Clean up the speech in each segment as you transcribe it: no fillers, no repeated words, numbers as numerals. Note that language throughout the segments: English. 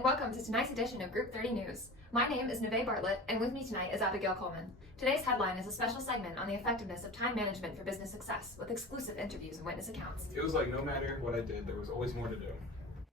and welcome to tonight's edition of Group 30 News. My name is Nevaeh Bartlett, and with me tonight is Abigail Coleman. Today's headline is a special segment on the effectiveness of time management for business success, with exclusive interviews and witness accounts. It was like no matter what I did, there was always more to do.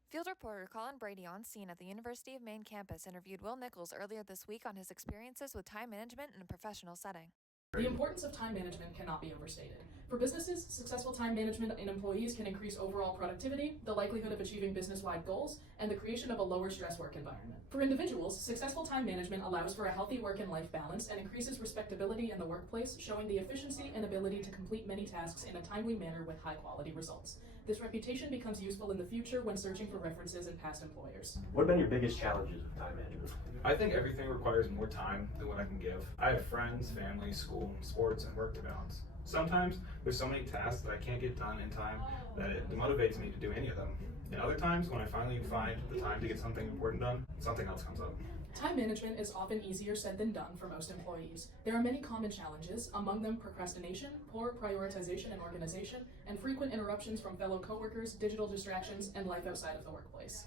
Field reporter Colin Brady on scene at the University of Maine campus interviewed Will Nichols earlier this week on his experiences with time management in a professional setting. The importance of time management cannot be overstated. For businesses, successful time management in employees can increase overall productivity, the likelihood of achieving business-wide goals, and the creation of a lower stress work environment. For individuals, successful time management allows for a healthy work and life balance and increases respectability in the workplace, showing the efficiency and ability to complete many tasks in a timely manner with high-quality results. This reputation becomes useful in the future when searching for references in past employers. What have been your biggest challenges with time management? I think everything requires more time than what I can give. I have friends, family, school, sports, and work to balance. Sometimes there's so many tasks that I can't get done in time that it demotivates me to do any of them. And other times, when I finally find the time to get something important done, something else comes up. Time management is often easier said than done for most employees. There are many common challenges, among them procrastination, poor prioritization and organization, and frequent interruptions from fellow coworkers, digital distractions, and life outside of the workplace.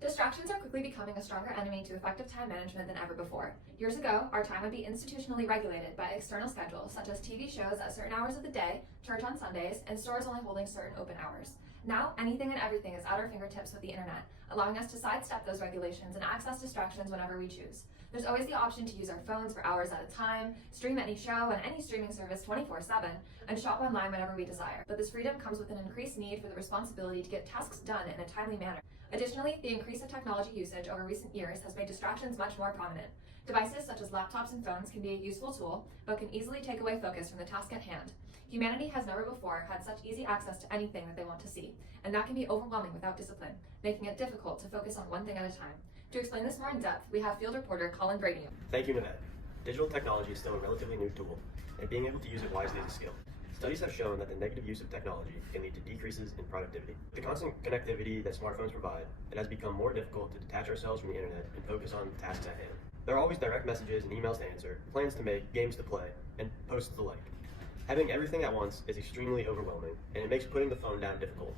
Distractions are quickly becoming a stronger enemy to effective time management than ever before. Years ago, our time would be institutionally regulated by external schedules such as TV shows at certain hours of the day, church on Sundays, and stores only holding certain open hours. Now, anything and everything is at our fingertips with the internet, allowing us to sidestep those regulations and access distractions whenever we choose. There's always the option to use our phones for hours at a time, stream any show on any streaming service 24/7, and shop online whenever we desire. But this freedom comes with an increased need for the responsibility to get tasks done in a timely manner. Additionally, the increase of technology usage over recent years has made distractions much more prominent. Devices such as laptops and phones can be a useful tool, but can easily take away focus from the task at hand. Humanity has never before had such easy access to anything that they want to see, and that can be overwhelming without discipline, making it difficult to focus on one thing at a time. To explain this more in depth, we have field reporter Colin Brady. Thank you, Nevaeh. Digital technology is still a relatively new tool, and being able to use it wisely is a skill. Studies have shown that the negative use of technology can lead to decreases in productivity. With the constant connectivity that smartphones provide, it has become more difficult to detach ourselves from the internet and focus on tasks at hand. There are always direct messages and emails to answer, plans to make, games to play, and posts to like. Having everything at once is extremely overwhelming, and it makes putting the phone down difficult.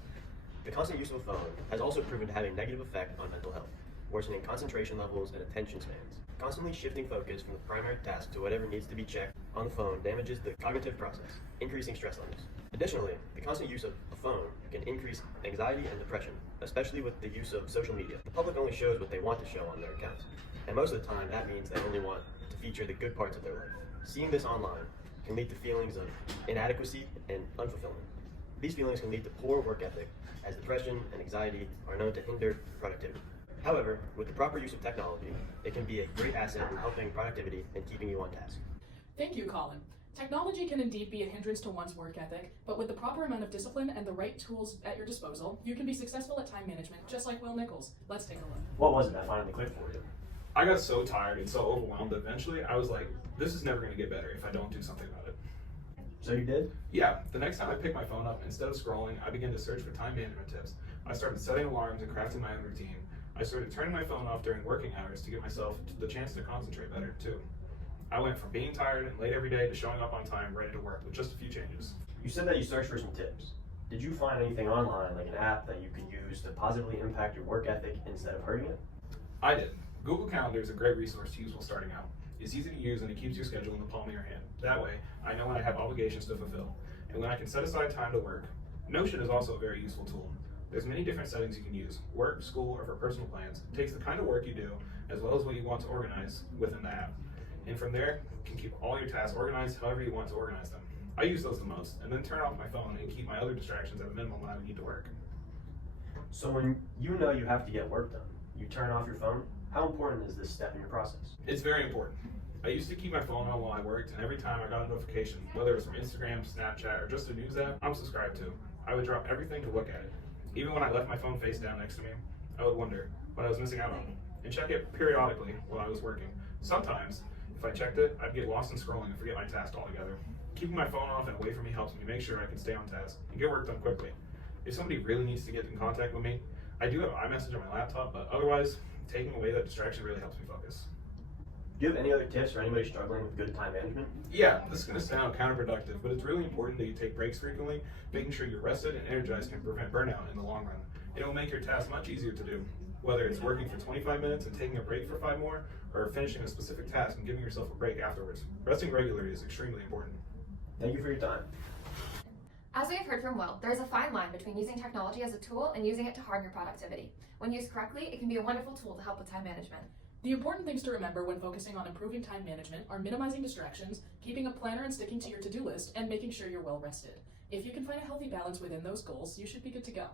The constant use of a phone has also proven to have a negative effect on mental health, worsening concentration levels and attention spans. Constantly shifting focus from the primary task to whatever needs to be checked on the phone damages the cognitive process, increasing stress levels. Additionally, the constant use of a phone can increase anxiety and depression, especially with the use of social media. The public only shows what they want to show on their accounts, and most of the time that means they only want to feature the good parts of their life. Seeing this online can lead to feelings of inadequacy and unfulfillment. These feelings can lead to poor work ethic, as depression and anxiety are known to hinder productivity. However, with the proper use of technology, it can be a great asset in helping productivity and keeping you on task. Thank you, Colin. Technology can indeed be a hindrance to one's work ethic, but with the proper amount of discipline and the right tools at your disposal, you can be successful at time management, just like Will Nichols. Let's take a look. What was it that finally clicked for you? I got so tired and so overwhelmed that eventually I was like, this is never going to get better if I don't do something about it. So you did? Yeah, the next time I picked my phone up, instead of scrolling, I began to search for time management tips. I started setting alarms and crafting my own routine. I started turning my phone off during working hours to give myself the chance to concentrate better, too. I went from being tired and late every day to showing up on time, ready to work, with just a few changes. You said that you searched for some tips. Did you find anything online, like an app that you could use to positively impact your work ethic instead of hurting it? I did. Google Calendar is a great resource to use while starting out. It's easy to use and it keeps your schedule in the palm of your hand. That way, I know when I have obligations to fulfill, and when I can set aside time to work. Notion is also a very useful tool. There's many different settings you can use, work, school, or for personal plans. It takes the kind of work you do, as well as what you want to organize within the app. And from there, you can keep all your tasks organized however you want to organize them. I use those the most, and then turn off my phone and keep my other distractions at a minimum when I need to work. So when you know you have to get work done, you turn off your phone? How important is this step in your process? It's very important. I used to keep my phone on while I worked, and every time I got a notification, whether it was from Instagram, Snapchat, or just a news app I'm subscribed to, I would drop everything to look at it. Even when I left my phone face down next to me, I would wonder what I was missing out on, and check it periodically while I was working. Sometimes, if I checked it, I'd get lost in scrolling and forget my task altogether. Keeping my phone off and away from me helps me make sure I can stay on task and get work done quickly. If somebody really needs to get in contact with me, I do have iMessage on my laptop, but otherwise, taking away that distraction really helps me focus. Do you have any other tips for anybody struggling with good time management? Yeah, this is going to sound counterproductive, but it's really important that you take breaks frequently. Making sure you're rested and energized can prevent burnout in the long run. It will make your tasks much easier to do. Whether it's working for 25 minutes and taking a break for 5 more, or finishing a specific task and giving yourself a break afterwards, resting regularly is extremely important. Thank you for your time. As we have heard from Will, there is a fine line between using technology as a tool and using it to harm your productivity. When used correctly, it can be a wonderful tool to help with time management. The important things to remember when focusing on improving time management are minimizing distractions, keeping a planner and sticking to your to-do list, and making sure you're well rested. If you can find a healthy balance within those goals, you should be good to go.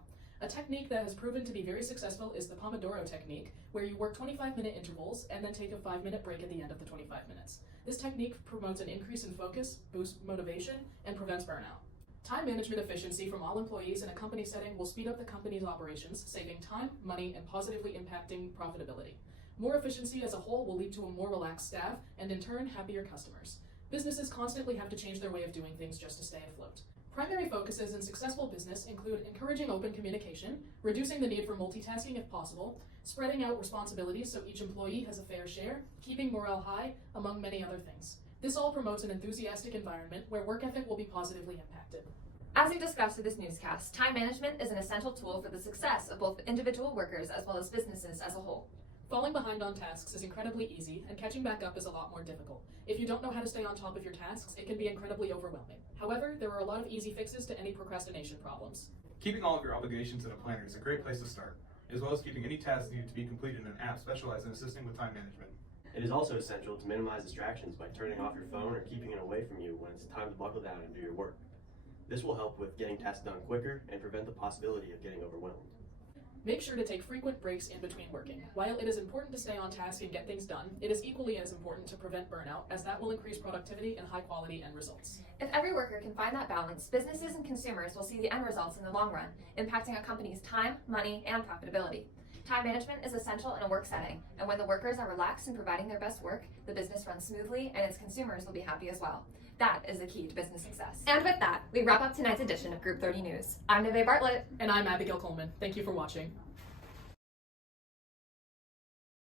A technique that has proven to be very successful is the Pomodoro technique, where you work 25-minute intervals and then take a 5-minute break at the end of the 25 minutes. This technique promotes an increase in focus, boosts motivation, and prevents burnout. Time management efficiency from all employees in a company setting will speed up the company's operations, saving time, money, and positively impacting profitability. More efficiency as a whole will lead to a more relaxed staff and, in turn, happier customers. Businesses constantly have to change their way of doing things just to stay afloat. Primary focuses in successful business include encouraging open communication, reducing the need for multitasking if possible, spreading out responsibilities so each employee has a fair share, keeping morale high, among many other things. This all promotes an enthusiastic environment where work ethic will be positively impacted. As we discussed through this newscast, time management is an essential tool for the success of both individual workers as well as businesses as a whole. Falling behind on tasks is incredibly easy, and catching back up is a lot more difficult. If you don't know how to stay on top of your tasks, it can be incredibly overwhelming. However, there are a lot of easy fixes to any procrastination problems. Keeping all of your obligations in a planner is a great place to start, as well as keeping any tasks needed to be completed in an app specialized in assisting with time management. It is also essential to minimize distractions by turning off your phone or keeping it away from you when it's time to buckle down and do your work. This will help with getting tasks done quicker and prevent the possibility of getting overwhelmed. Make sure to take frequent breaks in between working. While it is important to stay on task and get things done, it is equally as important to prevent burnout, as that will increase productivity and high quality end results. If every worker can find that balance, businesses and consumers will see the end results in the long run, impacting a company's time, money, and profitability. Time management is essential in a work setting, and when the workers are relaxed in providing their best work, the business runs smoothly and its consumers will be happy as well. That is the key to business success. And with that, we wrap up tonight's edition of Group 30 News. I'm Nevaeh Bartlett. And I'm Abigail Coleman. Thank you for watching.